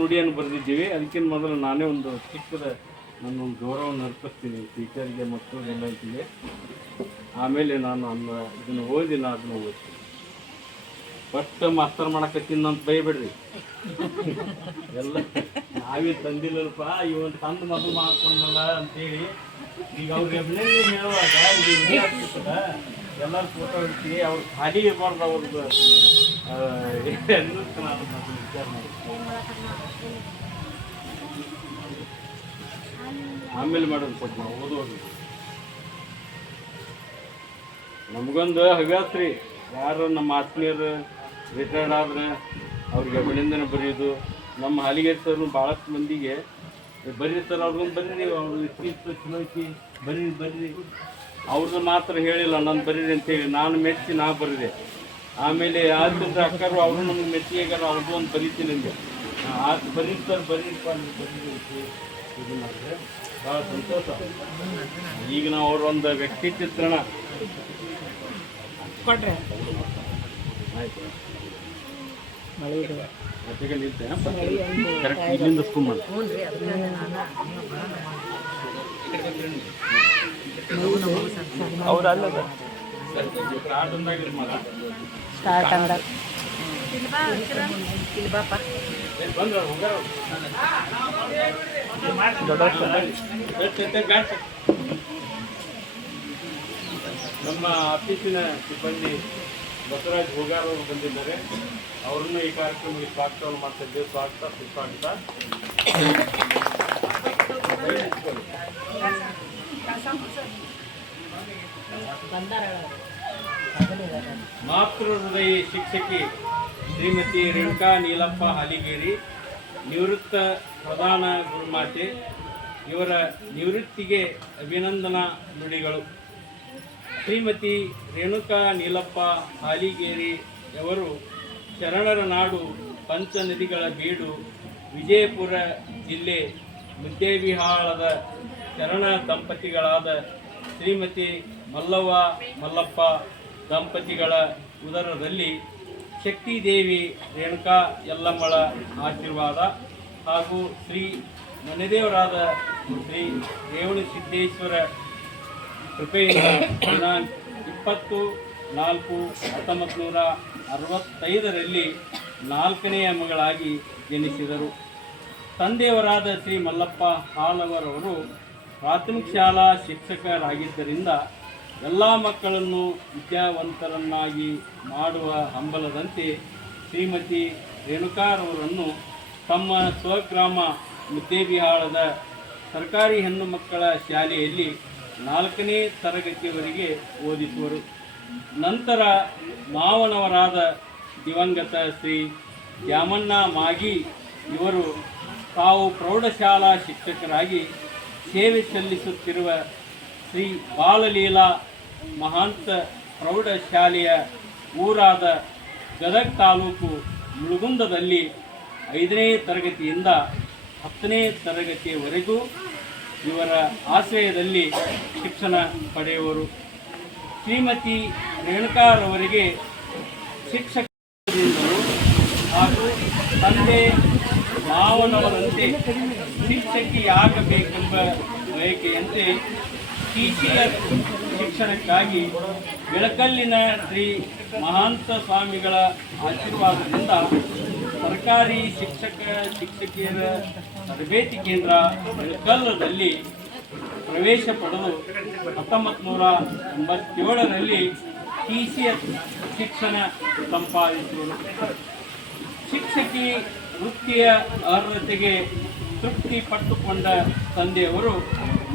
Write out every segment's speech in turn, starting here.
ನುಡಿಯನ್ನು ಬರೆದಿದ್ದೀವಿ. ಅದಕ್ಕಿಂತ ಮೊದಲು ನಾನೇ ಒಂದು ಚಿಕ್ಕದ ನನ್ನೊಂದು ಗೌರವವನ್ನು ಅರ್ಪಿಸ್ತೀನಿ ಟೀಚರ್ಗೆ, ಮತ್ತು ಎಲ್ಲರಿಗೆ ಆಮೇಲೆ ನಾನು ಅನ್ನ ಇದನ್ನು ಓದಿ ನಾನು ಅದನ್ನು ಓದ್ತೀನಿ. ಫಸ್ಟ್ ಮಾಸ್ತರ್ ಮಾಡಕತ್ತೀನಿ ಅಂತ ಬೈಬೇಡ್ರಿ. ಎಲ್ಲ ನಾವೇ ತಂದಿಲ್ಲಪ್ಪ ಇವನ್ ತಂದ ಮದುವೆ ಮಾಡ್ಕೊಂಡಲ್ಲ ಅಂತೇಳಿ. ಈಗ ಅವ್ರಿಗೆ ಹೇಳುವಾಗ ಇದು ಎಲ್ಲರೂ ಫೋಟೋ ಇಡ್ತೀವಿ ಅವ್ರು ಖಾಲಿ ಇರಬಾರ್ದು ಅವ್ರದ್ದು ಎಲ್ಲರೂ ನಾನು ಆಮೇಲೆ ಮಾಡೋದು ಕೊಟ್ಟು ನಾವು ಓದೋದು ನಮಗೊಂದು ಹವ್ಯಾಸ ಯಾರು ನಮ್ಮ ಆತ್ಮೀಯರು ರಿಟೈರ್ಡ್ ಆದ್ರೆ ಅವ್ರಿಗೆ ಅಭಿನಂದನೆ ಬರೆಯೋದು. ನಮ್ಮ ಹಾಲಿಗೆ ಸರ್ ಭಾಳಷ್ಟು ಮಂದಿಗೆ "ಏ, ಬರ್ರಿ ಸರ್ ಅವ್ರಿಗೊಂದು ಬರ್ರಿ ಇಷ್ಟು ಇಷ್ಟು ಚಲೋ ಐತಿ. ಬರ್ರಿ ಬರ್ರಿ ಅವ್ರದ್ದು ಮಾತ್ರ ಹೇಳಿಲ್ಲ ನಾನು ಬರೀರಿ ಅಂತೇಳಿ. ನಾನು ಮೆಚ್ಚಿ ನಾ ಬರೆದೆ ಆಮೇಲೆ ಆದ್ರಿಂದ ಅಕ್ಕರು ಅವರು ನಮ್ಗೆ ಮೆಚ್ಚಿಗೆ ಅವ್ರದ್ದು ಒಂದು ಬರೀತೀನಿ ನಿಮಗೆ ಆತು ಬರೀತಾರೆ ಬರೀಪ್ಪ ಇದು ಮಾಡಿದ್ರೆ ಭಾಳ ಸಂತೋಷ. ಈಗ ನಾವು ಅವ್ರೊಂದು ವ್ಯಕ್ತಿ ಚಿತ್ರಣ ಕೊಟ್ರೆ ಆಯ್ತು. ಜೊತೆಗೆ ಕರೆಕ್ಟ್ ಇಲ್ಲಿಂದ ಸ್ಕೂಲ್ ಹ್ಞೂ ರೀ ಅಲ್ಲ ಸ್ಟಾರ್ಟ್ ಅಂದ ನಮ್ಮ ಆಫೀಸಿನ ಸಿಬ್ಬಂದಿ ಬಸವರಾಜ್ ಹೋಗಾರ್ ಅವರು ಬಂದಿದ್ದಾರೆ. ಅವ್ರನ್ನ ಈ ಕಾರ್ಯಕ್ರಮಕ್ಕೆ ಸ್ವಾಗತವನ್ನು ಮಾಡ್ತಿದ್ದೇವೆ ಸ್ವಾಗತ ಸುಸ್ವಾಗತ. ಮಾತೃ ಹೃದಯ ಶಿಕ್ಷಕಿ ಶ್ರೀಮತಿ ರೇಣುಕಾ ನೀಲಪ್ಪ ಹಾಲಿಗೇರಿ, ನಿವೃತ್ತ ಪ್ರಧಾನ ಗುರುಮಾತೆ, ಇವರ ನಿವೃತ್ತಿಗೆ ಅಭಿನಂದನಾ ನುಡಿಗಳು. ಶ್ರೀಮತಿ ರೇಣುಕಾ ನೀಲಪ್ಪ ಹಾಲಿಗೇರಿಯವರು ಶರಣರ ನಾಡು ಪಂಚ ನದಿಗಳ ಬೀಡು ವಿಜಯಪುರ ಜಿಲ್ಲೆ ಮುದ್ದೇಬಿಹಾಳದ ಶರಣ ದಂಪತಿಗಳಾದ ಶ್ರೀಮತಿ ಮಲ್ಲವ್ವ, ಮಲ್ಲಪ್ಪ ದಂಪತಿಗಳ ಉದರದಲ್ಲಿ ಶಕ್ತಿದೇವಿ, ರೇಣುಕಾ ಯಲ್ಲಮ್ಮಳ ಆಶೀರ್ವಾದ ಹಾಗೂ ಶ್ರೀ ಮನೆದೇವರಾದ ಶ್ರೀ ರೇವಣ ಸಿದ್ದೇಶ್ವರ ಕೃಪೆಯಿಂದ ದಿನಾಂಕ ಇಪ್ಪತ್ತು ನಾಲ್ಕು ಹತ್ತೊಂಬತ್ತು ನೂರ ಅರವತ್ತೈದರಲ್ಲಿ ನಾಲ್ಕನೆಯ ಮಗಳಾಗಿ ಜನಿಸಿದರು. ತಂದೆಯವರಾದ ಶ್ರೀ ಮಲ್ಲಪ್ಪ ಹಾಲವರವರು ಪ್ರಾಥಮಿಕ ಶಾಲಾ ಶಿಕ್ಷಕರಾಗಿದ್ದರಿಂದ ಎಲ್ಲ ಮಕ್ಕಳನ್ನು ವಿದ್ಯಾವಂತರನ್ನಾಗಿ ಮಾಡುವ ಹಂಬಲದಂತೆ ಶ್ರೀಮತಿ ರೇಣುಕಾರವರನ್ನು ತಮ್ಮ ಸ್ವಗ್ರಾಮ ಮುದ್ದೇಬಿಹಾಳದ ಸರ್ಕಾರಿ ಹೆಣ್ಣು ಮಕ್ಕಳ ಶಾಲೆಯಲ್ಲಿ ನಾಲ್ಕನೇ ತರಗತಿಯವರೆಗೆ ಓದಿಸುವರು. ನಂತರ ಮಾವನವರಾದ ದಿವಂಗತ ಶ್ರೀ ದ್ಯಾಮಣ್ಣ ಮಾಗಿ ಇವರು ತಾವು ಪ್ರೌಢಶಾಲಾ ಶಿಕ್ಷಕರಾಗಿ ಸೇವೆ ಸಲ್ಲಿಸುತ್ತಿರುವ ಶ್ರೀ ಬಾಲಲೀಲಾ ಮಹಾಂತ ಪ್ರೌಢಶಾಲೆಯ ಊರಾದ ಗದಗ ತಾಲೂಕು ಮುಳುಗುಂದದಲ್ಲಿ ಐದನೇ ತರಗತಿಯಿಂದ ಹತ್ತನೇ ತರಗತಿಯವರೆಗೂ ಇವರ ಆಶ್ರಯದಲ್ಲಿ ಶಿಕ್ಷಣ ಪಡೆಯುವರು. ಶ್ರೀಮತಿ ರೇಣುಕಾರವರಿಗೆ ಶಿಕ್ಷಕರಿಂದಲೂ ಹಾಗೂ ತಂದೆ ಮಾವನವರಂತೆ ಶಿಕ್ಷಕಿಯಾಗಬೇಕೆಂಬ ಬಯಕೆಯಂತೆ ಟೀಚರ್ ಶಿಕ್ಷಣಕ್ಕಾಗಿ ಬೆಳಕಲ್ಲಿನ ಶ್ರೀ ಮಹಾಂತ ಸ್ವಾಮಿಗಳ ಆಶೀರ್ವಾದದಿಂದ ಸರ್ಕಾರಿ ಶಿಕ್ಷಕ ಶಿಕ್ಷಕಿಯರ ತರಬೇತಿ ಕೇಂದ್ರ ಬೆಳಕಲ್ಲದಲ್ಲಿ ಪ್ರವೇಶ ಪಡೆದು ಹತ್ತೊಂಬತ್ತು ನೂರ ಎಂಬತ್ತೇಳರಲ್ಲಿ ಟಿ ಸಿ ಎಸ್ ಶಿಕ್ಷಣ ಸಂಪಾದಿಸಿದರು. ಶಿಕ್ಷಕಿ ವೃತ್ತಿಯ ಅರ್ಹತೆಗೆ ತೃಪ್ತಿ ಪಟ್ಟುಕೊಂಡ ತಂದೆಯವರು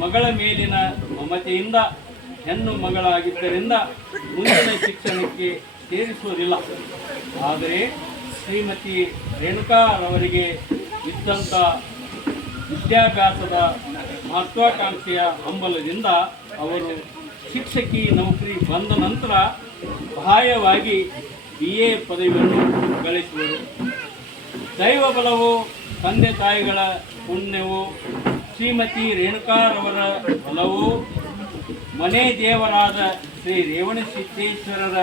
ಮಗಳ ಮೇಲಿನ ಮಮತೆಯಿಂದ ಹೆಣ್ಣು ಮಗಳಾಗಿದ್ದರಿಂದ ಮುಂದಿನ ಶಿಕ್ಷಣಕ್ಕೆ ಸೇರಿಸುವುದಿಲ್ಲ. ಆದರೆ ಶ್ರೀಮತಿ ರೇಣುಕಾರವರಿಗೆ ಇದ್ದಂಥ ವಿದ್ಯಾಭ್ಯಾಸದ ಮಹತ್ವಾಕಾಂಕ್ಷೆಯ ಹಂಬಲದಿಂದ ಅವರು ಶಿಕ್ಷಕಿ ನೌಕರಿ ಬಂದ ನಂತರ ಬಾಹ್ಯವಾಗಿ ಬಿ ಎ ಪದವಿಯನ್ನು ಗಳಿಸುವರು. ದೈವ ಬಲವು ತಂದೆ ತಾಯಿಗಳ ಪುಣ್ಯವು ಶ್ರೀಮತಿ ರೇಣುಕಾರವರ ಬಲವು, ಮನೆ ದೇವರಾದ ಶ್ರೀ ರೇವಣಸಿದ್ದೇಶ್ವರರ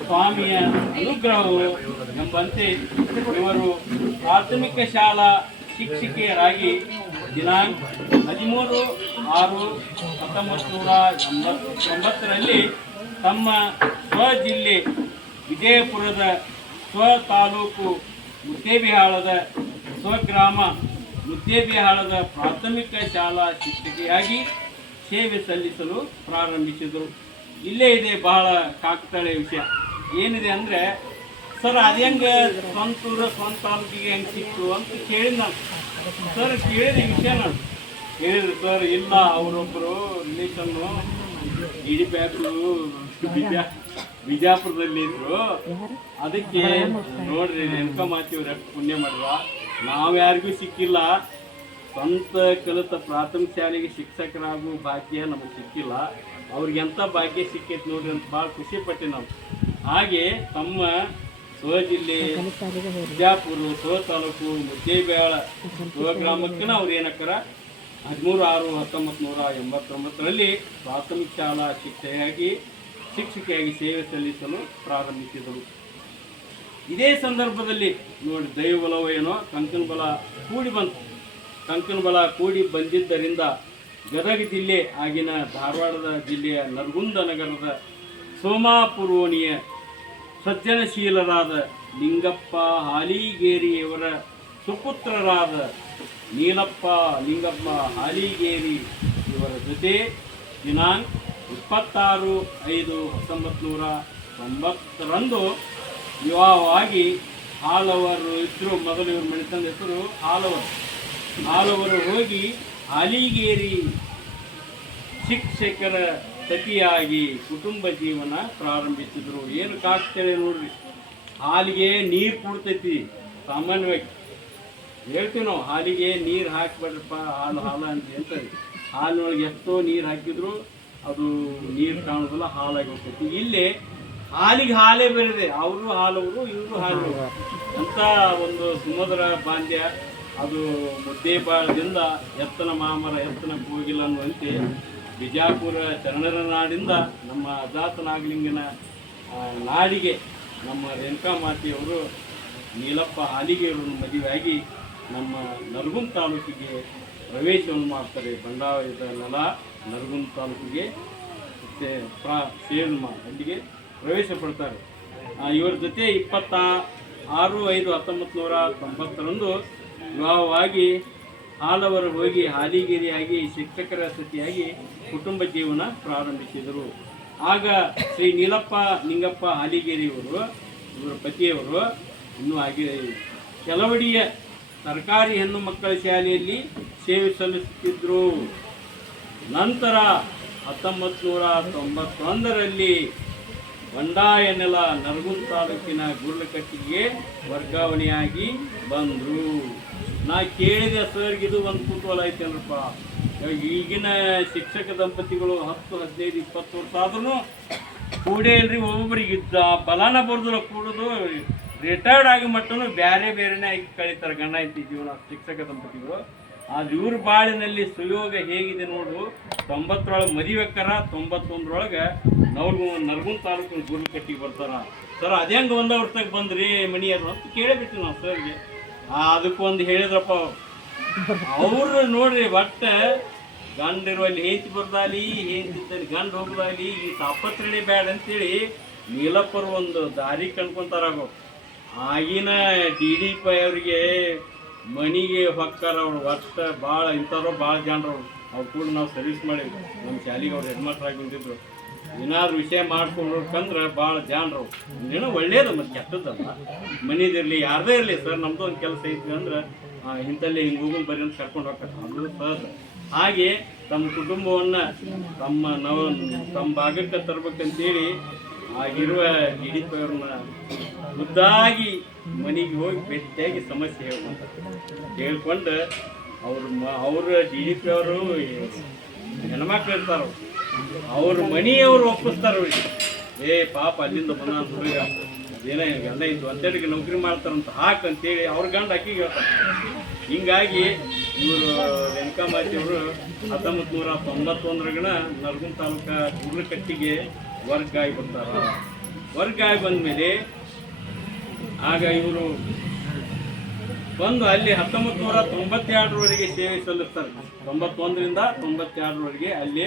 ಸ್ವಾಮಿಯ ಅನುಗ್ರಹವು ಎಂಬಂತೆ ಇವರು ಪ್ರಾಥಮಿಕ ಶಾಲಾ ಶಿಕ್ಷಕಿಯರಾಗಿ ದಿನಾಂಕ ಹದಿಮೂರು ಆರು ಹತ್ತೊಂಬತ್ತು ನೂರ ಎಂಬತ್ತೊಂಬತ್ತರಲ್ಲಿ ತಮ್ಮ ಸ್ವಜಿಲ್ಲೆ ವಿಜಯಪುರದ ಸ್ವ ತಾಲೂಕು ಮುದ್ದೇಬಿಹಾಳದ ಸ್ವಗ್ರಾಮ ಮುದ್ದೇಬಿಹಾಳದ ಪ್ರಾಥಮಿಕ ಶಾಲಾ ಶಿಕ್ಷಕಿಯಾಗಿ ಸೇವೆ ಸಲ್ಲಿಸಲು ಪ್ರಾರಂಭಿಸಿದರು. ಇಲ್ಲೇ ಇದೆ ಬಹಳ ಕಾಕತಾಳೆ ವಿಷಯ. ಏನಿದೆ ಅಂದರೆ, ಸರ್, ಅದು ಹೆಂಗೆ ಸ್ವಂತ ಊರ ಸ್ವಂತ ತಾಲೂಕಿಗೆ ಹೆಂಗೆ ಸಿಕ್ತು? ಅಂತ ಕೇಳಿದ ನಾನು. ಸರ್, ಕೇಳಿದ ವಿಷಯ ನಾನು. ಹೇಳಿದ್ರು ಸರ್, ಇಲ್ಲ ಅವರೊಬ್ಬರು ರಿಲೇಷನ್ನು ಇಡಿ ಬ್ಯಾಕು ಬಿಜಾಪುರದಲ್ಲಿ ಇದ್ರು. ಅದಕ್ಕೆ ನೋಡ್ರಿ ನೆನ್ಕ ಮಾತೀವ್ರ ಪುಣ್ಯ ಮಾಡುವ? ನಾವ್ ಯಾರಿಗೂ ಸಿಕ್ಕಿಲ್ಲ. ಸ್ವಂತ ಕಲಿತ ಪ್ರಾಥಮಿಕ ಶಾಲೆಗೆ ಶಿಕ್ಷಕರಾಗುವ ಭಾಗ್ಯ ನಮಗೆ ಸಿಕ್ಕಿಲ್ಲ. ಅವ್ರಿಗೆ ಎಂಥ ಭಾಗ್ಯ ಸಿಕ್ಕೈತೆ ನೋಡ್ರಿ ಅಂತ ಭಾಳ ಖುಷಿ ಪಟ್ಟೆ ನಾವು. ಹಾಗೆ ತಮ್ಮ ಸ್ವಜಿಲ್ಲೆ ಬಿಜಾಪುರ ಸ್ವ ತಾಲೂಕು ಮುದ್ದೇಬೇಳ ಸ್ವ ಗ್ರಾಮಕ್ಕನ ಅವ್ರು ಏನಕ್ಕಾರ? ಹದಿಮೂರು ಆರು ಹತ್ತೊಂಬತ್ತು ನೂರ ಎಂಬತ್ತೊಂಬತ್ತರಲ್ಲಿ ಪ್ರಾಥಮಿಕ ಶಾಲಾ ಶಿಕ್ಷೆಯಾಗಿ ಶಿಕ್ಷಕಿಯಾಗಿ ಸೇವೆ ಸಲ್ಲಿಸಲು ಪ್ರಾರಂಭಿಸಿದರು ಇದೇ ಸಂದರ್ಭದಲ್ಲಿ ನೋಡಿ, ದೈವಬಲವೋ ಏನೋ, ಕಂಕನ ಬಲ ಕೂಡಿ ಬಂತು. ಕಂಕನ ಬಲ ಕೂಡಿ ಬಂದಿದ್ದರಿಂದ ಗದಗ ಜಿಲ್ಲೆ ಆಗಿನ ಧಾರವಾಡದ ಜಿಲ್ಲೆಯ ನರಗುಂದ ನಗರದ ಸೋಮಾಪುರೋಣಿಯ ಸಜ್ಜನಶೀಲರಾದ ಲಿಂಗಪ್ಪ ಹಾಲಿಗೇರಿಯವರ ಸುಪುತ್ರರಾದ ನೀಲಪ್ಪ ಲಿಂಗಪ್ಪ ಹಾಲಿಗೇರಿ ಇವರ ಜೊತೆ ದಿನಾಂಕ ಇಪ್ಪತ್ತಾರು, ಐದು ಹತ್ತೊಂಬತ್ತು ನೂರ ತೊಂಬತ್ತರಂದು ವಿವಾಹವಾಗಿ ಹಾಲವರು ಇದ್ದರು ಮೊದಲು ಇವ್ರ ಮೆಣಸಂದ ಹೆಸರು ಹಾಲವರು. ಹಾಲವರು ಹೋಗಿ ಹಾಲಿಗೇರಿ ಶಿಕ್ಷಕರ ಸತಿಯಾಗಿ ಕುಟುಂಬ ಜೀವನ ಪ್ರಾರಂಭಿಸಿದರು. ಏನು ಕಾಕ್ತೇವೆ ನೋಡ್ರಿ. ಹಾಲಿಗೆ ನೀರು ಕೊಡ್ತೈತಿ, ಸಾಮಾನ್ಯವಾಗಿ. ಹೇಳ್ತೀವಿ ನಾವು, ಹಾಲಿಗೆ ನೀರು ಹಾಕ್ಬೇಡ್ರಪ್ಪ, ಹಾಲು ಹಾಲು ಅಂತ ಹೇಳ್ತಾರೆ ಹಾಲಿನೊಳಗೆ ಎಷ್ಟೋ ನೀರು ಹಾಕಿದ್ರು. ಅದು ನೀರು ಕಾಣೋದಿಲ್ಲ ಹಾಲಾಗಿ ಹೋಗ್ತೈತಿ. ಇಲ್ಲಿ ಹಾಲಿಗೆ ಹಾಲೇ ಬೇರೆದೆ. ಅವರು ಹಾಲವರು ಇವರು ಹಾಲು ಅಂತ ಒಂದು ಸುಮಧುರ ಬಾಂಧ್ಯ ಅದು ಮುದ್ದೆ ಮುದ್ದೇಬಾಳದಿಂದ ಎತ್ತನ ಮಾಮರ ಎತ್ತನ ಕೋಗಿಲ ಅನ್ನುವಂತೆ ಬಿಜಾಪುರ ಚರಣರ ನಾಡಿಂದ ನಮ್ಮ ಅಜಾತ ನಾಗಲಿಂಗನ ಆ, ನಾಡಿಗೆ ನಮ್ಮ ರೇಣುಕಾ ಮಾತೆಯವರು ನೀಲಪ್ಪ ಹಾಲಿಗೆಯವರನ್ನು ಮದುವೆಯಾಗಿ ನಮ್ಮ ನರಗುಂದ ತಾಲೂಕಿಗೆ ಪ್ರವೇಶವನ್ನು ಮಾಡ್ತಾರೆ. ಬಂಡಾಯದ ನೆಲ. ನರಗುಂದ ತಾಲೂಕಿಗೆ ಮತ್ತೆ ಪ್ರಾ ಶೇರ್ಮ ಅಲ್ಲಿಗೆ ಪ್ರವೇಶ ಪಡ್ತಾರೆ. ಇವರ ಜೊತೆ ಇಪ್ಪತ್ತ ಆರು, ಐದು ಹತ್ತೊಂಬತ್ತು ನೂರ ತೊಂಬತ್ತರಂದು ವಿವಾಹವಾಗಿ ಹಾಲವರು ಹೋಗಿ ಹಾಲಿಗೇರಿಯಾಗಿ ಶಿಕ್ಷಕರ ಸತಿಯಾಗಿ ಕುಟುಂಬ ಜೀವನ ಪ್ರಾರಂಭಿಸಿದರು. ಆಗ ಶ್ರೀ ನೀಲಪ್ಪ ನಿಂಗಪ್ಪ ಹಾಲಿಗೇರಿಯವರು, ಇವರ ಪತಿಯವರು ಇನ್ನೂ ಆಗಿ ಕೆಲವಡಿಯ ಸರ್ಕಾರಿ ಹೆಣ್ಣು ಮಕ್ಕಳ ಶಾಲೆಯಲ್ಲಿ ಸೇವೆ ಸಲ್ಲಿಸುತ್ತಿದ್ದರು ನಂತರ ಹತ್ತೊಂಬತ್ತು ನೂರ ತೊಂಬತ್ತೊಂದರಲ್ಲಿ ಬಂಡಾಯ ನೆಲ ನರಗುಂದ ತಾಲೂಕಿನ ಗುರ್ಲಕಟ್ಟಿಗೆ ವರ್ಗಾವಣೆಯಾಗಿ ಬಂದರು. ನಾ ಕೇಳಿದ ಸರ್ಗೆ ಇದು ಒಂದು ಕುತೂಹಲ ಐತೇನಪ್ಪ ಈಗಿನ ಶಿಕ್ಷಕ ದಂಪತಿಗಳು ಹತ್ತು, ಹದಿನೈದು, ಇಪ್ಪತ್ತು ವರ್ಷ ಆದ್ರೂ ಕೂಡೇ ಇಲ್ರಿ, ಒಬ್ಬೊಬ್ರಿಗೆ ಇದ್ದ ಬಲಾನ ಬರ್ದಿಲ್ಲ ಕೂಡುದು ರಿಟೈರ್ಡ್ ಆಗಿ ಮಟ್ಟನು ಬೇರೆ ಬೇರೆನೇ ಆಗಿ ಕಳೀತಾರೆ ಗಂಡ ಐತಿ ಜೀವನ ಶಿಕ್ಷಕ ದಂಪತಿಗಳು. ಆದ್ರೆ ಇವ್ರ ಬಾಳಿನಲ್ಲಿ ಸುಯೋಗ ಹೇಗಿದೆ ನೋಡು. ತೊಂಬತ್ತರೊಳಗೆ ಮರಿಬೇಕಾರ, ತೊಂಬತ್ತೊಂದರೊಳಗೆ ನವ್ರು ನರಗುನ್ ತಾಲೂಕಿನ ಗುರುಕಟ್ಟಿಗೆ ಬರ್ತಾರ. ಸರ್ ಅದ್ಯಾಂಗ ಒಂದು ವರ್ಷಕ್ಕೆ ಬಂದ್ರಿ ಮಣಿಯರು ಅಂತ ಕೇಳಿಬಿಟ್ಟು ನಾವು ಸರ್ಗೆ. ಅದಕ್ಕೊಂದು ಹೇಳಿದ್ರಪ್ಪ. ಅವ್ರು ನೋಡ್ರಿ ಒಟ್ಟು ಗಂಡ ಇರುವಲ್ಲಿ ಹೇಂತಿ ಬರ್ದಾಲಿ ಹೇಂತಿದ್ದಲ್ಲಿ ಗಂಡ ಹೋಗ್ದಾಲಿ, ಈ ತಾಪತ್ರಳಿ ಬ್ಯಾಡ ಅಂತೇಳಿ ನೀಲಪ್ಪರು ಒಂದು ದಾರಿ ಕಂಡ್ಕೊಂತಾರ. ಆಗಿನ ಡಿ ಡಿ ಪೈ ಅವ್ರಿಗೆ ಮನಿಗೆ ಹೊಕ್ಕಾರ ಅವ್ರು ಅಷ್ಟ ಭಾಳ ಇಂಥವ್ರು ಭಾಳ ಜನರು ಅವ್ರು. ಕೂಡ ನಾವು ಸರ್ವಿಸ್ ಮಾಡಿದ್ವಿ. ನಮ್ಮ ಶಾಲೆಗೆ ಅವ್ರು ಆಗಿ ಬಂದಿದ್ರು ಏನಾದ್ರು ವಿಷಯ ಮಾಡ್ಕೊಂಡ್ರಕ್ಕಂದ್ರೆ ಭಾಳ ಜನರು ಏನೋ ಒಳ್ಳೇದು, ಮತ್ತು ಕೆಟ್ಟದ್ದಲ್ಲ. ಮನಿದಿರಲಿ ಯಾರದೇ ಇರಲಿ ಸರ್, ನಮ್ದು ಒಂದು ಕೆಲಸ ಐತಿ ಅಂದ್ರೆ ಇಂಥಲ್ಲಿ ಹಿಂಗೆ ಹೋಗು ಬರೀ ಅಂತ ಕರ್ಕೊಂಡು ಹೋಗ್ತಾರೆ ಸಹಜ ಹಾಗೆ ತಮ್ಮ ಕುಟುಂಬವನ್ನು ತಮ್ಮ ನವ, ತಮ್ಮ ಭಾಗಕ್ಕೆ ತರ್ಬೇಕಂತೇಳಿ ಆಗಿರುವ ಅವ್ರನ್ನ ಖುದ್ದಾಗಿ ಮನೆಗೆ ಹೋಗಿ ಭೇಟಿಯಾಗಿ ಸಮಸ್ಯೆ ಹೇಳುವಂಥ ಹೇಳ್ಕೊಂಡು ಅವ್ರ ಮ, ಅವ್ರ ಡಿ ಡಿ ಪಿ ಅವರು ಹೆಣ್ಮಕ್ಳು ಇರ್ತಾರ, ಅವ್ರ ಮನೆಯವ್ರು ಒಪ್ಪಿಸ್ತಾರ ಅವ್ರಿಗೆ ಏ, ಪಾಪ, ಅಲ್ಲಿಂದ ಬಂದ ಹುಡುಗ, ಏನೇ ಎಲ್ಲ ಇದು ಒಂದೆರಡಿಗೆ ನೌಕರಿ ಮಾಡ್ತಾರಂತ ಹಾಕಂತೇಳಿ ಅವ್ರ ಗಂಡ ಅಕ್ಕಿಗೆ ಹೇಳ್ತಾರೆ ಹಿಂಗಾಗಿ ಇವರು ರೇಣುಕಾಮಾತಿ ಅವರು ಹತ್ತೊಂಬತ್ತು ನೂರ ತೊಂಬತ್ತೊಂದರಗಣ ನರಗುಂದ ತಾಲೂಕ ಗುರ್ಲಕಟ್ಟಿಗೆ ವರ್ಗ ಆಗಿ ಬರ್ತಾರ ವರ್ಗ ಆಗಿ ಬಂದಮೇಲೆ ಆಗ ಇವರು ಬಂದು ಅಲ್ಲಿ ಹತ್ತೊಂಬತ್ತು ನೂರ ತೊಂಬತ್ತೆರಡರವರೆಗೆ ಸೇವೆ ಸಲ್ಲಿಸ್ತಾರೆ. ತೊಂಬತ್ತೊಂದರಿಂದ ತೊಂಬತ್ತೆರಡರವರೆಗೆ ಅಲ್ಲಿ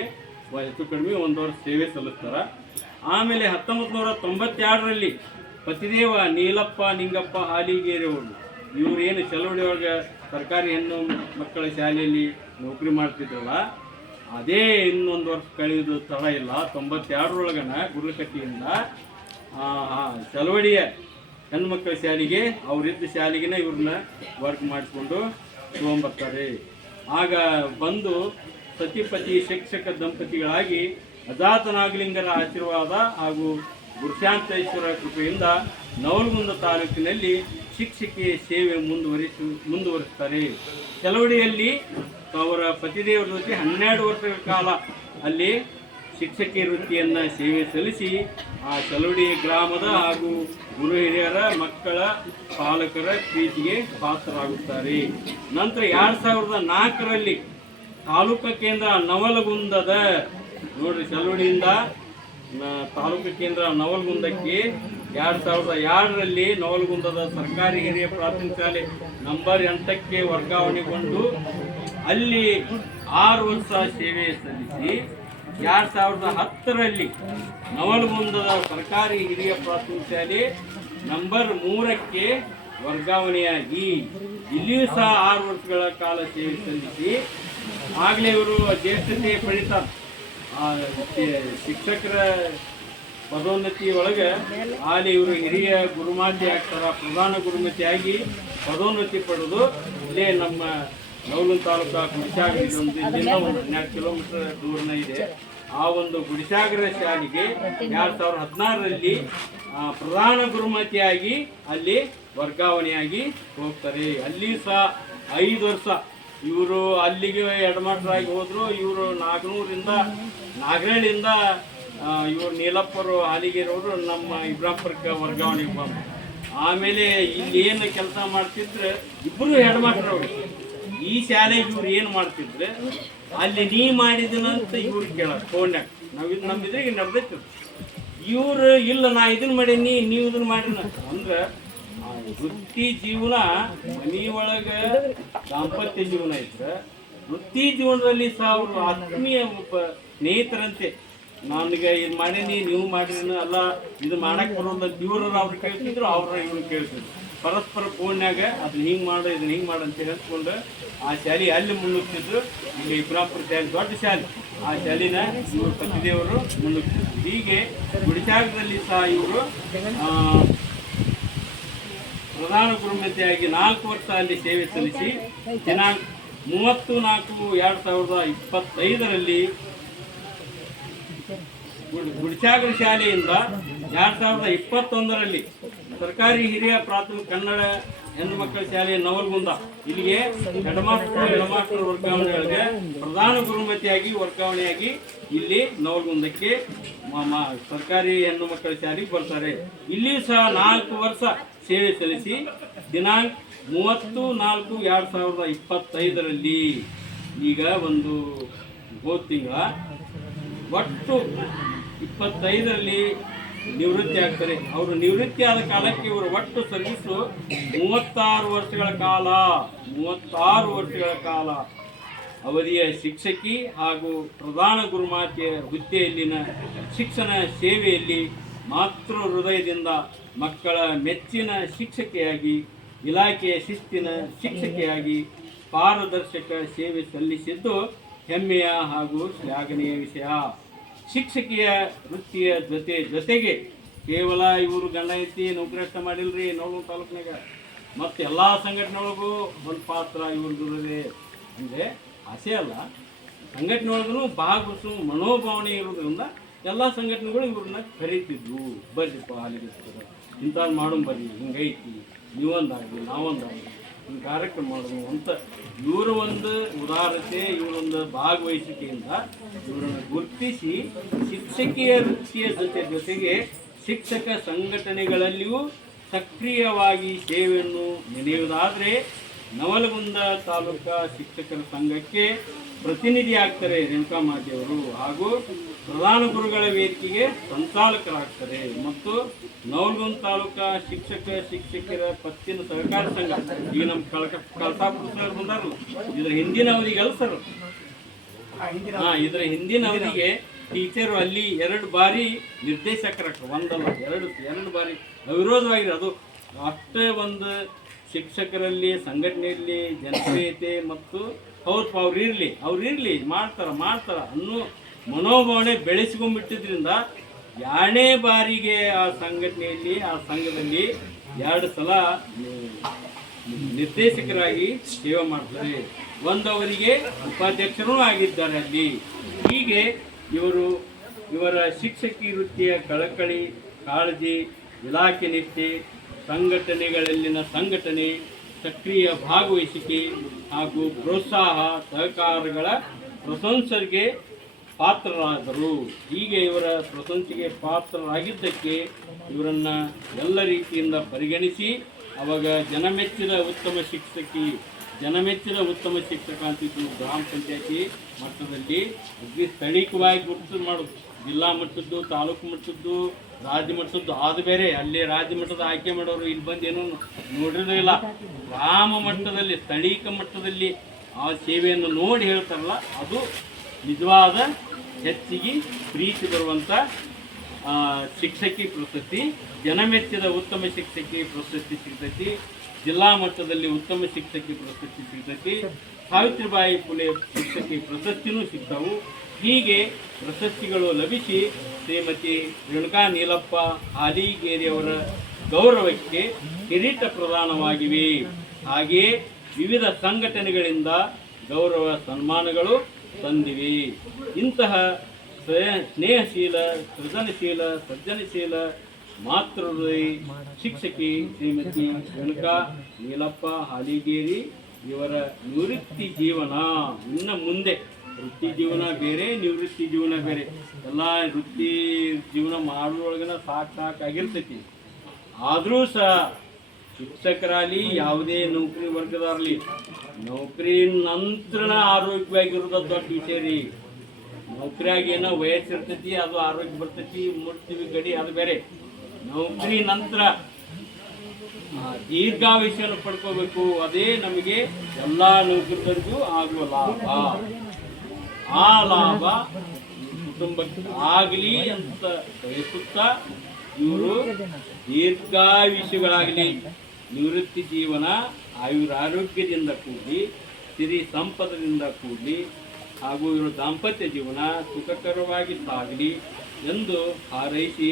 ಹೆಚ್ಚು ಕಡಿಮೆ ಒಂದು ವರ್ಷ ಸೇವೆ ಸಲ್ಲಿಸ್ತಾರೆ. ಆಮೇಲೆ ಹತ್ತೊಂಬತ್ತು ನೂರ ತೊಂಬತ್ತೆರಡರಲ್ಲಿ ಪತಿದೇವ ನೀಲಪ್ಪ, ನಿಂಗಪ್ಪ ಹಾಲಿಗೇರಿ ಅವರು ಇವ್ರು ಏನು ಚಳವಳಿ ಒಳಗೆ ಸರ್ಕಾರಿ ಹೆಣ್ಣು ಮಕ್ಕಳ ಶಾಲೆಯಲ್ಲಿ ನೌಕರಿ ಮಾಡ್ತಿದ್ರಲ್ಲ ಅದೇ ಇನ್ನೊಂದು ವರ್ಷ ಕಳೆಯೋದು ತಡ ಇಲ್ಲ. ತೊಂಬತ್ತೆರಡರೊಳಗನ ಗುರುಕಟ್ಟಿಯಿಂದ ಚಲವಡಿಯ ಹೆಣ್ಮಕ್ಳ ಶಾಲೆಗೆ ಅವರಿದ್ದ ಶಾಲೆಗೆನೇ ಇವ್ರನ್ನ ವರ್ಕ್ ಮಾಡಿಸ್ಕೊಂಡು ತಗೊಂಬರ್ತಾರೆ ಆಗ ಬಂದು ಸತಿಪತಿ ಶಿಕ್ಷಕ ದಂಪತಿಗಳಾಗಿ ಅಜಾತನಾಗಲಿಂಗರ ಆಶೀರ್ವಾದ ಹಾಗೂ ಗುರುಶಾಂತೇಶ್ವರ ಕೃಪೆಯಿಂದ ನವಲಗುಂದ ತಾಲೂಕಿನಲ್ಲಿ ಶಿಕ್ಷಕಿಯ ಸೇವೆ ಮುಂದುವರಿಸು, ಮುಂದುವರಿಸ್ತಾರೆ. ಚಳವಳಿಯಲ್ಲಿ ಅವರ ಪತಿದೇವರ ಜೊತೆ ಹನ್ನೆರಡು ವರ್ಷಗಳ ಕಾಲ ಅಲ್ಲಿ ಶಿಕ್ಷಕಿ ವೃತ್ತಿಯನ್ನು ಸೇವೆ ಸಲ್ಲಿಸಿ, ಆ ಚಲುವಡಿ ಗ್ರಾಮದ ಹಾಗೂ ಗುರು ಹಿರಿಯರ ಮಕ್ಕಳ ಪಾಲಕರ ಪ್ರೀತಿಗೆ ಪಾತ್ರರಾಗುತ್ತಾರೆ. ನಂತರ ಎರಡು ಸಾವಿರದ ನಾಲ್ಕರಲ್ಲಿ ತಾಲೂಕು ಕೇಂದ್ರ ನವಲಗುಂದದ, ನೋಡ್ರಿ ಚಲುವಡಿಯಿಂದ ನ- ತಾಲೂಕು ಕೇಂದ್ರ ನವಲಗುಂದಕ್ಕೆ ಎರಡು ಸಾವಿರದ ಎರಡರಲ್ಲಿ ನವಲಗುಂದದ ಸರ್ಕಾರಿ ಹಿರಿಯ ಪ್ರಾಥಮಿಕ ಶಾಲೆ ನಂಬರ್ ಎಂಟಕ್ಕೆ ವರ್ಗಾವಣೆಗೊಂಡು ಅಲ್ಲಿ ಆರು ವರ್ಷ ಸೇವೆ ಸಲ್ಲಿಸಿ ಎರಡು ಸಾವಿರದ ಹತ್ತರಲ್ಲಿ ನವಲಗುಂದದ ಸರ್ಕಾರಿ ಹಿರಿಯ ಪ್ರಾಥಮಿಕ ಶಾಲೆ ನಂಬರ್ ಮೂರಕ್ಕೆ ವರ್ಗಾವಣೆಯಾಗಿ. ಇಲ್ಲಿಯೂ ಸಹ ಆರು ವರ್ಷಗಳ ಕಾಲ ಸೇವೆ ಸಲ್ಲಿಸಿ. ಆಗಲೇ ಇವರು ಜ್ಯೇಷ್ಠತೆ ಪಡಿತಾರೆ ಆ, ಶಿಕ್ಷಕರ ಪದೋನ್ನತಿ ಒಳಗೆ ಅಲ್ಲಿ ಇವರು ಹಿರಿಯ ಗುರುಮಾತೆ ಆಗ್ತಾರ ಪ್ರಧಾನ ಗುರುಮತಿಯಾಗಿ ಪದೋನ್ನತಿ ಪಡೆದು ಇಲ್ಲೇ ನಮ್ಮ ನವಲೂರು ತಾಲೂಕು ಗುಡಿಸಾಗರ ಇದೊಂದು ಇಲ್ಲಿಂದ ಒಂದು ಹನ್ನೆರಡು ಕಿಲೋಮೀಟರ್ ದೂರನ ಇದೆ. ಆ ಒಂದು ಗುಡಿಸಾಗರ ಶಾಲೆಗೆ ಎರಡು ಸಾವಿರದ ಹದಿನಾರರಲ್ಲಿ ಪ್ರಧಾನ ಗುರುಮತಿಯಾಗಿ ಅಲ್ಲಿ ವರ್ಗಾವಣೆಯಾಗಿ ಹೋಗ್ತಾರೆ. ಅಲ್ಲಿ ಸಹ ಐದು ವರ್ಷ ಇವರು ಅಲ್ಲಿಗೆ ಎಡಮಾಟ್ರಾಗಿ ಹೋದ್ರು. ಇವರು ನಾಗನೂರಿಂದ, ನಾಗರಹಳ್ಳಿಯಿಂದ ಇವರು ನೀಲಪ್ಪರು ಹಾಲಿಗೆರವರು ನಮ್ಮ ಇಬ್ರಾಪುರಕ್ಕೆ ವರ್ಗಾವಣೆಗೆ ಬಂದರು. ಆಮೇಲೆ ಇಲ್ಲಿ ಏನು ಕೆಲಸ ಮಾಡ್ತಿದ್ರೆ ಇಬ್ಬರು ಹೆಡ್ಮಾಸ್ಟ್ರವ್ರು ಈ ಶಾಲೆಗೆ ಇವ್ರು ಏನು ಮಾಡ್ತಿದ್ರೆ? ಅಲ್ಲಿ ನೀ ಮಾಡಿದನಂತ ಇವ್ರು ಕೇಳೋದು ಫೋನ್ಯಾಗ ನಾವಿದ್ ನಂಬಿದ್ರೆ ಈಗ ನಂಬಿತ್ತು ಇವ್ರು, ಇಲ್ಲ, ನಾ ಇದನ್ನ ಮಾಡೀನಿ, ನೀವು ಇದನ್ನ ಮಾಡಿನ ಅಂದ್ರೆ ವೃತ್ತಿ ಜೀವನ ಒಳಗ ದಾಂಪತ್ಯ ಜೀವನ ಐತ ವೃತ್ತಿ ಜೀವನದಲ್ಲಿ ಸಹ ಅವರು ಆತ್ಮೀಯ ಒಬ್ಬ ಸ್ನೇಹಿತರಂತೆ. ನನಗೆ ಇದು ಮಾಡೀನಿ, ನೀವು ಮಾಡಿನ ಅಲ್ಲ, ಇದು ಮಾಡಕ್ ಬರೋದ್ ಇವ್ರ ಅವ್ರು ಕೇಳ್ತಿದ್ರು ಅವ್ರ ಇವ್ರು ಕೇಳ್ತಿದ್ರು. ಪರಸ್ಪರ ಫೋನ್ಯಾಗ ಅದನ್ನ ಹಿಂಗೆ ಮಾಡು, ಇದನ್ನ ಹಿಂಗೆ ಮಾಡು ಅಂತ ಹೇಳ್ಕೊಂಡು ಆ ಶಾಲಿ ಅಲ್ಲಿ ಮುನ್ನುಗ್ತಿದ್ರು. ಇಲ್ಲಿ ಇಬ್ರಾಪುರ ಶಾಲೆ, ದೊಡ್ಡ ಶಾಲೆ. ಆ ಶಾಲಿನ ಇವರು ಪತಿದೇವರು ಮುನ್ನುಗ್ತಿದ್ರು. ಹೀಗೆ ಬಿಡಿಸಾಗದಲ್ಲಿ ಸಹ ಇವರು ಪ್ರಧಾನ ಗುರುಮತಿಯಾಗಿ ನಾಲ್ಕು ವರ್ಷ ಅಲ್ಲಿ ಸೇವೆ ಸಲ್ಲಿಸಿ ದಿನಾಂಕ ಮೂವತ್ತು ನಾಲ್ಕು ಎರಡು ಸಾವಿರದ ಇಪ್ಪತ್ತೈದರಲ್ಲಿ ಗುಡ್- ಗುಡಿಸಾಗರ ಶಾಲೆಯಿಂದ ಎರಡು ಸಾವಿರದ ಇಪ್ಪತ್ತೊಂದರಲ್ಲಿ ಸರ್ಕಾರಿ ಹಿರಿಯ ಪ್ರಾಥಮಿಕ ಕನ್ನಡ ಹೆಣ್ಣು ಮಕ್ಕಳ ಶಾಲೆ ನವಲ್ಗುಂದ. ಇಲ್ಲಿಗೆ ಹೆಡ್ಮಾಸ್ಟರ್ ಹೆಡ್ಮಾಸ್ಟರ್ ವರ್ಗಾವಣೆಗಳಿಗೆ ಪ್ರಧಾನ ಗುರುಮತಿಯಾಗಿ, ವರ್ಗಾವಣೆಯಾಗಿ ಇಲ್ಲಿ ನವಲ್ಗುಂದಕ್ಕೆ ಸರ್ಕಾರಿ ಹೆಣ್ಣು ಮಕ್ಕಳ ಶಾಲೆಗೆ ಬರ್ತಾರೆ. ಇಲ್ಲಿ ಸಹ ನಾಲ್ಕು ವರ್ಷ ಸೇವೆ ಸಲ್ಲಿಸಿ, ದಿನಾಂಕ ಮೂವತ್ತು ನಾಲ್ಕು ಎರಡು ಸಾವಿರದ ಇಪ್ಪತ್ತೈದರಲ್ಲಿ ಈಗ ಒಂದು ಹೋದ ತಿಂಗಳ. ಒಟ್ಟು ಇಪ್ಪತ್ತೈದರಲ್ಲಿ ನಿವೃತ್ತಿ ಆಗ್ತಾರೆ. ಅವರು ನಿವೃತ್ತಿ ಆದ ಕಾಲಕ್ಕೆ ಇವರು ಒಟ್ಟು ಸರ್ವಿಸು ಮೂವತ್ತಾರು ವರ್ಷಗಳ ಕಾಲ, ಮೂವತ್ತಾರು ವರ್ಷಗಳ ಕಾಲ ಅವಧಿಯ ಶಿಕ್ಷಕಿ ಹಾಗೂ ಪ್ರಧಾನ ಗುರುಮಾತೆಯ ಹುದ್ದೆಯಲ್ಲಿನ ಶಿಕ್ಷಣ ಸೇವೆಯಲ್ಲಿ ಮಾತೃ ಹೃದಯದಿಂದ ಮಕ್ಕಳ ಮೆಚ್ಚಿನ ಶಿಕ್ಷಕಿಯಾಗಿ, ಇಲಾಖೆಯ ಶಿಸ್ತಿನ ಶಿಕ್ಷಕಿಯಾಗಿ ಪಾರದರ್ಶಕ ಸೇವೆ ಸಲ್ಲಿಸಿದ್ದು ಹೆಮ್ಮೆಯ ಹಾಗೂ ಶ್ಲಾಘನೀಯ ವಿಷಯ. ಶಿಕ್ಷಕಿಯ ವೃತ್ತಿಯ ಜೊತೆ, ಜೊತೆಗೆ ಕೇವಲ ಇವರು ಗಂಡ ಐತಿ ಅಷ್ಟ ಮಾಡಿಲ್ರಿ, ನೋವು ತಾಲೂಕಿನಾಗ. ಮತ್ತು ಎಲ್ಲ ಸಂಘಟನೆ ಒಳಗೂ ಒಂದು ಪಾತ್ರ ಇರೋದೇ ಅಂದರೆ ಆಸೆ ಅಲ್ಲ. ಸಂಘಟನೆ ಒಳಗೂ ಭಾಗವಹಿಸೋ, ಮನೋಭಾವನೆ ಇರೋದ್ರಿಂದ ಎಲ್ಲ ಸಂಘಟನೆಗಳು ಇವ್ರನ್ನ ಕರೀತಿದ್ವು. ಬರ್ರಿಪ್ಪ ಅಲ್ಲಿಗೆ ಇಂಥದ್ದು ಮಾಡೋಣ ಬರ್ರಿ, ಹಿಂಗೈತಿ. ನೀವೊಂದಾಗಲಿ, ನಾವೊಂದಾಗಲಿ. ಹಿಂಗೆ ಕಾರ್ಯಕ್ರಮ ಮಾಡೋದು ಅಂತ. ಇವರ ಒಂದು ಉದಾರತೆ ಇವರೊಂದು ಭಾಗವಹಿಸಿಕೆಯಿಂದ ಇವರನ್ನು ಗುರುತಿಸಿ ಶಿಕ್ಷಕಿಯ ವೃತ್ತಿಯ ಜೊತೆ ಜೊತೆಗೆ ಶಿಕ್ಷಕ ಸಂಘಟನೆಗಳಲ್ಲಿಯೂ ಸಕ್ರಿಯವಾಗಿ ಸೇವೆಯನ್ನು ನೆನೆಯುವುದಾದರೆ ನವಲಗುಂದ ತಾಲೂಕಾ ಶಿಕ್ಷಕರ ಸಂಘಕ್ಕೆ ಪ್ರತಿನಿಧಿ ಆಗ್ತಾರೆ ರೇಣುಕಾ ಮಾತೆಯವರು ಹಾಗೂ ಪ್ರಧಾನ ಗುರುಗಳ ವೇದಿಕೆಗೆ ಸಂಚಾಲಕರಾಗ್ತಾರೆ. ಮತ್ತು ನವಲ್ಗುಂದ್ ತಾಲೂಕಾ ಶಿಕ್ಷಕ ಶಿಕ್ಷಕರ ಪತ್ತಿನ ಸಹಕಾರ ಸಂಘ. ಈಗ ನಮ್ಮ ಕಳಕ, ಕಳಸಾಪುರ ಸರ್ ಬಂದರು ಇದರ ಹಿಂದಿನ ಅವಧಿಗೆ ಸರ್. ಹಾ, ಇದರ ಹಿಂದಿನ ಅವಧಿಗೆ ಟೀಚರು ಅಲ್ಲಿ ಎರಡು ಬಾರಿ ನಿರ್ದೇಶಕರಾಗ್ತಾರೆ ಒಂದಲ್ಲ, ಎರಡು ಎರಡು ಬಾರಿ ಅವಿರೋಧವಾಗಿದೆ ಅದು ಅಷ್ಟೇ ಒಂದು ಶಿಕ್ಷಕರಲ್ಲಿ, ಸಂಘಟನೆಯಲ್ಲಿ ಜನಪ್ರಿಯತೆ ಮತ್ತು ಹೌದು, ಅವ್ರು ಇರಲಿ ಅವ್ರು ಇರಲಿ, ಮಾಡ್ತಾರ ಮಾಡ್ತಾರ ಅನ್ನೋ ಮನೋಭಾವನೆ ಬೆಳೆಸ್ಕೊಂಡ್ಬಿಟ್ಟಿದ್ರಿಂದ ಎರಡನೇ ಬಾರಿಗೆ ಆ ಸಂಘಟನೆಯಲ್ಲಿ, ಆ ಸಂಘದಲ್ಲಿ ಎರಡು ಸಲ ನಿರ್ದೇಶಕರಾಗಿ ಸೇವೆ ಮಾಡ್ತಾರೆ. ಒಂದವರಿಗೆ ಉಪಾಧ್ಯಕ್ಷರೂ ಆಗಿದ್ದಾರೆ ಅಲ್ಲಿ. ಹೀಗೆ ಇವರು ಇವರ ಶಿಕ್ಷಕಿ ವೃತ್ತಿಯ ಕಳಕಳಿ, ಕಾಳಜಿ, ಇಲಾಖೆ ನಿಷ್ಠೆ, ಸಂಘಟನೆಗಳಲ್ಲಿನ ಸಂಘಟನೆ ಸಕ್ರಿಯ ಭಾಗವಹಿಸಿಕೆ ಹಾಗೂ ಪ್ರೋತ್ಸಾಹ ಸಹಕಾರಗಳ ಪ್ರಶಂಸರಿಗೆ ಪಾತ್ರರಾದರು. ಹೀಗೆ ಇವರ ಪ್ರಶಂಸೆಗೆ ಪಾತ್ರರಾಗಿದ್ದಕ್ಕೆ ಇವರನ್ನ ಎಲ್ಲ ರೀತಿಯಿಂದ ಪರಿಗಣಿಸಿ, ಅವಾಗ ಜನಮೆಚ್ಚಿದ ಉತ್ತಮ ಶಿಕ್ಷಕಿ, ಜನಮೆಚ್ಚಿದ ಉತ್ತಮ ಶಿಕ್ಷಕ ಅಂತಿದ್ದು ಗ್ರಾಮ ಪಂಚಾಯತಿ ಮಟ್ಟದಲ್ಲಿ. ಅಗ್ನಿ ಸ್ಥಳೀಯವಾಗಿ ಗುರುತು ಮಾಡೋದು ಜಿಲ್ಲಾ ಮಟ್ಟದ್ದು, ತಾಲೂಕು ಮಟ್ಟದ್ದು ರಾಜ್ಯ ಮಟ್ಟದ್ದು ಅದು ಬೇರೆ. ಅಲ್ಲಿ ರಾಜ್ಯ ಮಟ್ಟದ ಆಯ್ಕೆ ಮಾಡೋರು ಇಲ್ಲಿ ಬಂದು ಏನೂ ನೋಡಿರೋದೇ ಇಲ್ಲ. ಗ್ರಾಮ ಮಟ್ಟದಲ್ಲಿ ಸ್ಥಳೀಯ ಮಟ್ಟದಲ್ಲಿ ಆ ಸೇವೆಯನ್ನು ನೋಡಿ ಹೇಳ್ತಾರಲ್ಲ, ಅದು ನಿಜವಾದ ಹೆಚ್ಚಿಗೆ ಪ್ರೀತಿ ಬರುವಂಥ ಶಿಕ್ಷಕಿ ಪ್ರಶಸ್ತಿ, ಜನಮೆಚ್ಚಿದ ಉತ್ತಮ ಶಿಕ್ಷಕಿ ಪ್ರಶಸ್ತಿ ಸಿಗ್ತೈತಿ, ಜಿಲ್ಲಾ ಮಟ್ಟದಲ್ಲಿ ಉತ್ತಮ ಶಿಕ್ಷಕಿ ಪ್ರಶಸ್ತಿ ಸಿಗ್ತೈತಿ, ಸಾವಿತ್ರಿಬಾಯಿ ಫುಲೆ ಶಿಕ್ಷಕಿ ಪ್ರಶಸ್ತಿನೂ ಸಿಗ್ತಾವು. ಹೀಗೆ ಪ್ರಶಸ್ತಿಗಳು ಲಭಿಸಿ ಶ್ರೀಮತಿ ರೇಣುಕಾ ನೀಲಪ್ಪ ಹಾಲಿಗೇರಿಯವರ ಗೌರವಕ್ಕೆ ಕಿರೀಟ ಪ್ರದಾನವಾಗಿವೆ. ಹಾಗೆಯೇ ವಿವಿಧ ಸಂಘಟನೆಗಳಿಂದ ಗೌರವ ಸನ್ಮಾನಗಳು ತಂದಿವೆ. ಇಂತಹ ಸ್ನೇಹಶೀಲ, ಸೃಜನಶೀಲ, ಸಜ್ಜನಶೀಲ, ಮಾತೃಹೃದಯಿ ಶಿಕ್ಷಕಿ ಶ್ರೀಮತಿ ರೇಣುಕಾ ನೀಲಪ್ಪ ಹಾಲಿಗೇರಿ ಇವರ ನಿವೃತ್ತಿ ಜೀವನ ಇನ್ನು ಮುಂದೆ. ವೃತ್ತಿ ಜೀವನ ಬೇರೆ, ನಿವೃತ್ತಿ ಜೀವನ ಬೇರೆ. ಎಲ್ಲ ವೃತ್ತಿ ಜೀವನ ಮಾಡೋದ್ರೊಳಗನ ಸಾಕು ಸಾಕಾಗಿರ್ತೈತಿ ಆದರೂ ಸಹ ಶಿಕ್ಷಕರಾಗಲಿ, ಯಾವುದೇ ನೌಕರಿ ವರ್ಗದಾರಲಿ ನೌಕರಿ ನಂತರ ಆರೋಗ್ಯವಾಗಿರೋದು ದೊಡ್ಡ ವಿಷಯ ರೀ. ನೌಕರಿಯಾಗಿ ಏನೋ ವಯಸ್ಸಿರ್ತೈತಿ ಅದು ಆರೋಗ್ಯ ಬರ್ತೈತಿ, ಮುಟ್ತೀವಿ, ಗಡಿ, ಅದು ಬೇರೆ. ನೌಕರಿ ನಂತರ ದೀರ್ಘಾವಿಷಯನ್ನು ಪಡ್ಕೋಬೇಕು. ಅದೇ ನಮಗೆ ಎಲ್ಲ ನೌಕರರಿಗೂ ಆಗುವ ಲಾಭ. ಆ ಲಾಭ ಕುಟುಂಬಕ್ಕೆ ಆಗಲಿ ಅಂತ ಬಯಸುತ್ತಾ ಇವರು ದೀರ್ಘಾಯುಷ್ಯಗಳಾಗಲಿ ನಿವೃತ್ತಿ ಜೀವನ, ಆಯುರಾರೋಗ್ಯದಿಂದ ಕೂಡಿ ಸಿರಿ ಸಂಪದದಿಂದ ಕೂಡಿ ಹಾಗೂ ಇವರ ದಾಂಪತ್ಯ ಜೀವನ ಸುಖಕರವಾಗಿ ಸಾಗಲಿ ಎಂದು ಹಾರೈಸಿ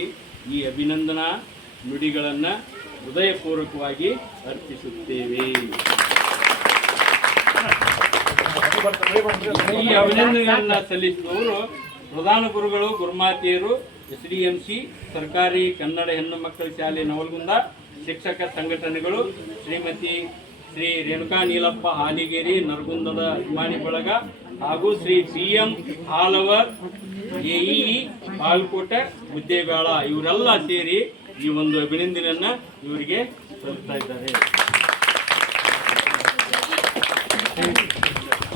ಈ ಅಭಿನಂದನಾ ನುಡಿಗಳನ್ನು ಹೃದಯಪೂರ್ವಕವಾಗಿ ಅರ್ಪಿಸುತ್ತೇವೆ. ಈ ಅಭಿನಂದನೆಗಳನ್ನ ಸಲ್ಲಿಸಿದವರು ಪ್ರಧಾನ ಗುರುಗಳು, ಗುರುಮಾತೆಯರು, ಎಸ್ ಡಿ ಎಂ ಸಿ, ಸರ್ಕಾರಿ ಕನ್ನಡ ಹೆಣ್ಣು ಮಕ್ಕಳ ಶಾಲೆ ನವಲಗುಂದ, ಶಿಕ್ಷಕ ಸಂಘಟನೆಗಳು, ಶ್ರೀಮತಿ ಶ್ರೀ ರೇಣುಕಾ ನೀಲಪ್ಪ ಹಾಲಿಗೇರಿ ನರಗುಂದದ ಅಭಿಮಾನಿ ಬಳಗ ಹಾಗೂ Shri B M Halavar, AEE Balkote Muddebihal ಇವರೆಲ್ಲ ಸೇರಿ ಈ ಒಂದು ಅಭಿನಂದನೆಯನ್ನು ಇವರಿಗೆ ಸಲ್ಲಿಸ್ತಾ ಇದ್ದಾರೆ.